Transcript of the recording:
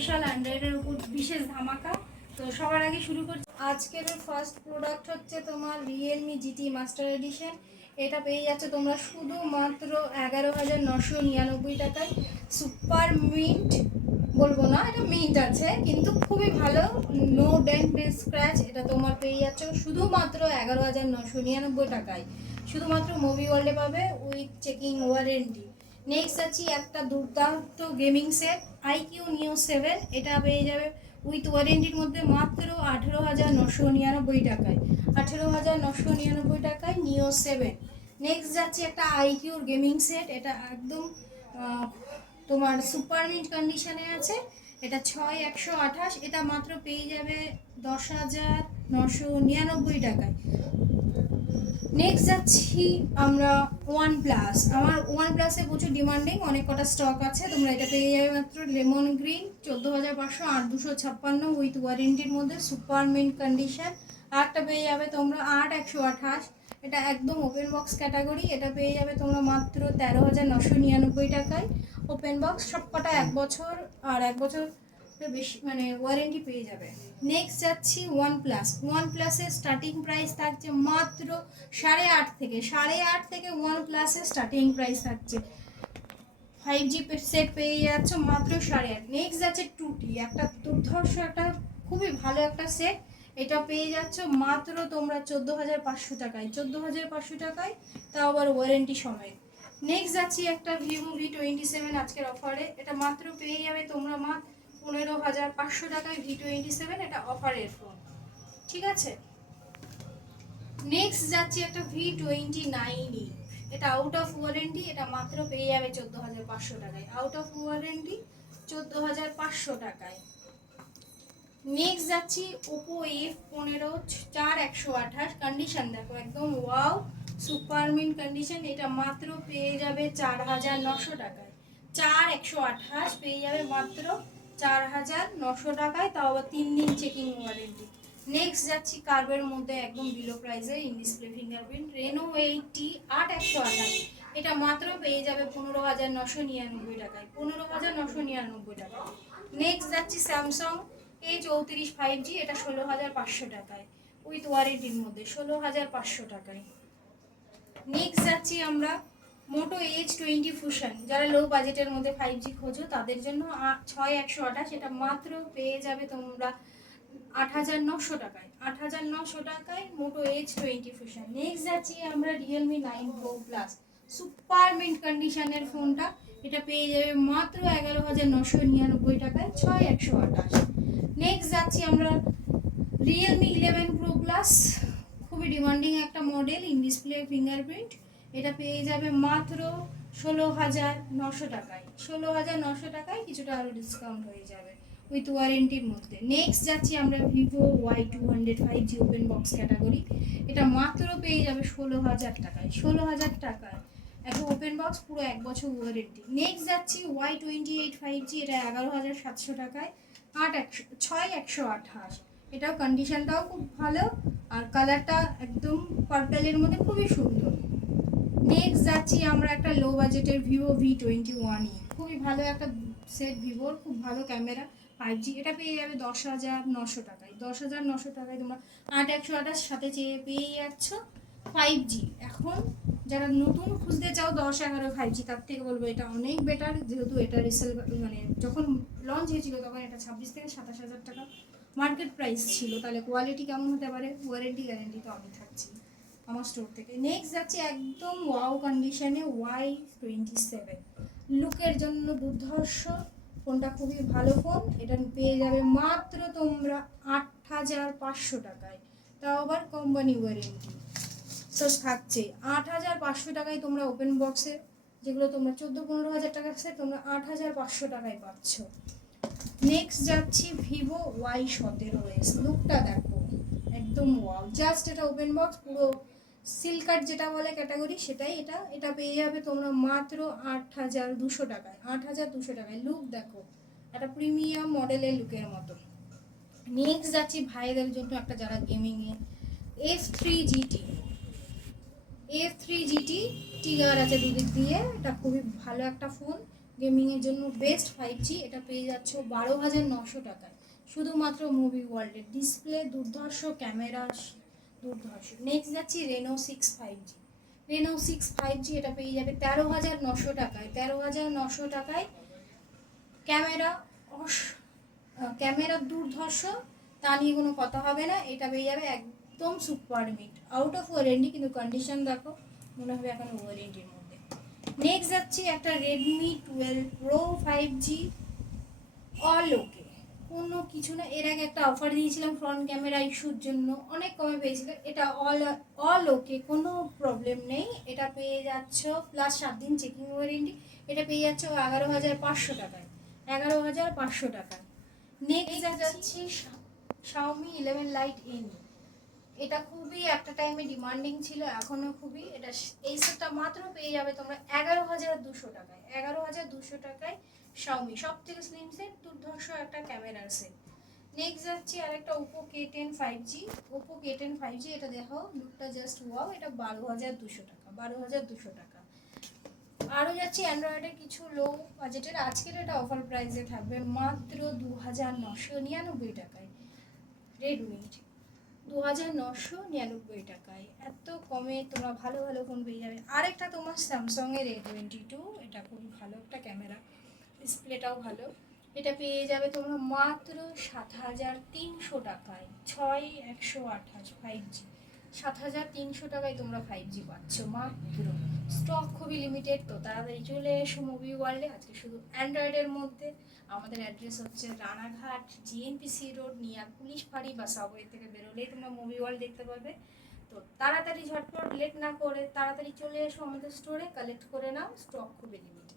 Special অ্যান্ড্রয়েডের উপর বিশেষ ধামাকা। তো সবার আগে শুরু করছি, আজকের ফার্স্ট প্রোডাক্ট হচ্ছে তোমার রিয়েলমি জিটি মাস্টার এডিশন। এটা পেয়ে যাচ্ছে তোমরা শুধুমাত্র 11,999 টাকায়। সুপার মিন্ট বলবো না, এটা মিন্ট আছে কিন্তু খুবই ভালো, নো ডেন্ট নো স্ক্র্যাচ। এটা তোমার পেয়ে যাচ্ছে শুধুমাত্র 11,999 টাকায়, শুধুমাত্র মুভি ওয়ার্ল্ডে পাবে উইথ চেকিং ওয়ারেন্টি। নেক্সট আছি একটা দুর্দান্ত গেমিং সেট আইকিউ নিউ 7। এটা পেয়ে যাবে উইথ ওয়ারেন্টির মধ্যে মাত্র 18,999 টাকায়, 18,999 টাকায় নিও 7। নেক্সট যাচ্ছে একটা আইকিউর গেমিং সেট। এটা একদম তোমার সুপার মিন্ট কন্ডিশনে আছে। এটা 6128, এটা মাত্র পেয়ে যাবে 10,999 টাকায়। নেক্সট যাচ্ছি আমরা ওয়ান প্লাস। আমার ওয়ান প্লাসে প্রচুর ডিমান্ডিং, অনেক কটা স্টক আছে। তোমরা এটা পেয়ে যাবে মাত্র লেমন গ্রিন 14,500, 8,256 উইথ ওয়ারেন্টির মধ্যে সুপার মিন্ট কন্ডিশন। আর একটা পেয়ে যাবে তোমরা 8,128, এটা একদম ওপেন বক্স ক্যাটাগরি। এটা পেয়ে যাবে তোমরা মাত্র 13,999 টাকায় ওপেন বক্স। সব কটা 1 বছর আর 1 বছর বেশি মানে ওয়ারেন্টি পেয়ে যাবে। নেক্সট যাচ্ছি ওয়ান প্লাস। ওয়ান প্লাসের স্টার্টিং প্রাইস থাকছে মাত্র 8.5 থেকে ওয়ান প্লাসের স্টার্টিং প্রাইস থাকছে। 5G সেট পেয়ে যাচ্ছে মাত্র 8.5। নেক্সট যাচ্ছে 2T, একটা দুর্ধর্ষ একটা খুবই ভালো একটা সেট। এটা পেয়ে যাচ্ছ মাত্র তোমরা 14,500 টাকায়, 14,500 টাকায়, তাও আবার ওয়ারেন্টি সময়। নেক্সট যাচ্ছি একটা ভিভো V27 আজকের অফারে। এটা মাত্র পেয়ে যাবে তোমরা 15,500 টাকায় V27, এটা অফারের ফোন, ঠিক আছে। নেক্সট যাচ্ছি একটা V29E, এটা আউট অফ ওয়ারেন্টি। এটা মাত্র পেয়ে যাবে 14,500 টাকায়, আউট অফ ওয়ারেন্টি 14,500 টাকায়। নেক্সট যাচ্ছি ওপো F15 4128, কন্ডিশন দেখো একদম ওয়াও, সুপার মিন্ট কন্ডিশন। এটা মাত্র পেয়ে যাবে 4,900 টাকায়, 4128 পেয়ে যাবে মাত্র 4,900 টাকায়, তাও আবার 3 দিন চেকিং ওয়ারেন্টি। নেক্সট যাচ্ছি কার্ভের মধ্যে একদম বিলো প্রাইসে ইন ডিসপ্লে ফিঙ্গারপ্রিন্ট রেনো 80 8128, এটা মাত্র পেয়ে যাবে 15,999 টাকায়, 15,999 টাকায়। নেক্সট যাচ্ছি স্যামসাং A34 5G, এটা 16,500 টাকায় উইথ ওয়ারেন্টির মধ্যে, 16,500 টাকায়। নেক্সট যাচ্ছি আমরা মোটো H20 ফুশন। যারা লো বাজেটের মধ্যে 5G খোঁজো তাদের জন্য 6128, এটা মাত্র পেয়ে যাবে তোমরা 8,900 টাকায়, 8,900 টাকায় মোটো H20 ফুশন। নেক্সট যাচ্ছি আমরা Realme 9 pro plus, super mint কন্ডিশনের ফোনটা। এটা পেয়ে যাবে মাত্র 11,999 টাকায়, 6128। নেক্সট যাচ্ছি আমরা রিয়েলমি 11 প্রো প্লাস, খুবই ডিমান্ডিং একটা মডেল ইন ডিসপ্লে ফিঙ্গারপ্রিন্ট। এটা পেয়ে যাবে মাত্র 16,900 টাকায়, 16,900 টাকায়, কিছুটা আরও ডিসকাউন্ট হয়ে যাবে উইথ ওয়ারেন্টির মধ্যে। নেক্সট যাচ্ছি আমরা Vivo Y200 5G open box category. এটা মাত্র পেয়ে যাবে 16,000 টাকায়, 16,000 টাকায় একটা ওপেন বক্স, পুরো 1 বছর ওয়ারেন্টি। নেক্সট যাচ্ছি Y28 5G, এটা 11,700 টাকায়, 6128, এটাও কন্ডিশনটাও খুব ভালো আর কালারটা একদম পার্পেলের মধ্যে খুবই সুন্দর। নেক্সট যাচ্ছি আমরা একটা লো বাজেটের ভিভো V21E, খুবই ভালো একটা সেট ভিভোর, খুব ভালো ক্যামেরা 5G। এটা পেয়ে যাবে 10,900 টাকায়, 10,900 টাকায় তোমরা 8128 সাথে চেয়ে পেয়ে যাচ্ছ 5G। এখন যারা নতুন খুঁজতে চাও 10-11 5G, তার থেকে বলবো এটা অনেক বেটার, যেহেতু এটা রিসেল মানে যখন লঞ্চ হয়েছিল তখন এটা 26 থেকে 27,000 টাকা মার্কেট প্রাইস ছিল। তাহলে কোয়ালিটি কেমন হতে পারে, ওয়ারেন্টি গ্যারেন্টি তো আমি থাকছি আমার স্টোর থেকে। নেক্সট যাচ্ছে একদম ওয়াও কন্ডিশনে Y27, লুকের জন্য দুর্ধর্ষ ফোনটা, খুবই ভালো ফোন। এটা পেয়ে যাবে মাত্র তোমরা 8,500 টাকায়, তাও আবার কোম্পানি ওয়ারেন্টি তো থাকছে। 8,500 টাকায় তোমরা ওপেন বক্সে, যেগুলো তোমরা 14-15 হাজার টাকার সেট, তোমরা 8,500 টাকায় পাচ্ছ। নেক্সট যাচ্ছি ভিভো Y17s, লুকটা দেখো একদম ওয়াও, জাস্ট এটা ওপেন বক্স, পুরো সিলকাট যেটা বলে ক্যাটাগরি সেটাই। এটা পেয়ে যাবে তোমরা মাত্র 8,200 টাকায়, 8,200 টাকায়। লুক দেখো একটা প্রিমিয়াম মডেলের লুকের মতো। নেক্সট যাচ্ছি ভাইদের জন্য একটা, যারা গেমিংয়ে F3 GT টিগার আছে দুদিক দিয়ে, এটা খুবই ভালো একটা ফোন। গেমিংয়ের জন্য বেস্ট 5G। এটা পেয়ে যাচ্ছ 12,900 টাকায় শুধুমাত্র মুভি ওয়ার্ল্ডের। ডিসপ্লে দুর্ধর্ষ, ক্যামেরা দুর্ধর্ষ। নেক্সট যাচ্ছি রেনো 6 5G। রেনো 6 5G এটা পেয়ে যাবে 13,900 টাকায়। 13,900 টাকায় ক্যামেরা ক্যামেরা দুর্ধর্ষ, তা নিয়ে কোনো কথা হবে না। এটা পেয়ে যাবে একদম super meet, out of warranty, কিন্তু কন্ডিশন দেখো মনে হবে এখন ওয়ারেন্টির মধ্যে। নেক্সট যাচ্ছি একটা রেডমি 12 প্রো 5G, অল ওকে, কোনো কিছু না। এর আগে একটা অফার দিয়েছিলাম ফ্রন্ট ক্যামেরা ইস্যুর জন্য, অনেক কমে পেয়েছিল। এটা অল ওকে, কোনো প্রবলেম নেই। এটা পেয়ে যাচ্ছ প্লাস 7 দিন চেকিং ওয়ারেন্টি। এটা পেয়ে যাচ্ছ 11,500 টাকায়। 11,500 টাকায়। নেক্সট যাচ্ছি Xiaomi 11 Lite N। এটা খুবই একটা টাইমে ডিমান্ডিং ছিল, এখনও খুবই। এটা এই সেটটা মাত্র পেয়ে যাবে তোমরা 11,200 টাকায়। 11,200 টাকায় Xiaomi সব থেকে স্লিম সেট, দুর্ধর্ষ একটা ক্যামেরার সেট। নেক্সট যাচ্ছি আরেকটা Oppo K10 5G। Oppo K10 5G, এটা দেখো লুকটা জাস্ট ওয়াও। এটা 12,200 টাকা। 12,200 টাকা। আরও যাচ্ছি অ্যান্ড্রয়েডের কিছু লো বাজেটের। আজকের এটা অফার প্রাইসে থাকবে মাত্র 2,999 টাকায়। রেডমি 2,999 টাকায়। এত কমে তোমরা ভালো ভালো ফোন পেয়ে যাবে। আরেকটা তোমার স্যামসাংয়ের A22, এটা খুব ভালো একটা ক্যামেরা, ডিসপ্লেটাও ভালো। এটা পেয়ে যাবে তোমরা মাত্র 7,300 টাকায়। 6,128 5G। 7,300 টাকায় তোমরা 5G পাচ্ছ মাত্র। স্টক খুবই লিমিটেড, তো তাড়াতাড়ি চলে এসো মুভি ওয়ার্ল্ডে। আজকে শুধু অ্যান্ড্রয়েডের মধ্যে। আমাদের অ্যাড্রেস হচ্ছে রানাঘাট জিএনপিসি রোড, নিয়ার পুলিশ ফাঁড়ি বা সাবওয়ে থেকে বেরোলেই তোমরা মুভি ওয়ার্ল্ড দেখতে পাবে। তো তাড়াতাড়ি ঝটপট লেট না করে তাড়াতাড়ি চলে এসো আমাদের স্টোরে, কালেক্ট করে নাও, স্টক খুবই লিমিটেড।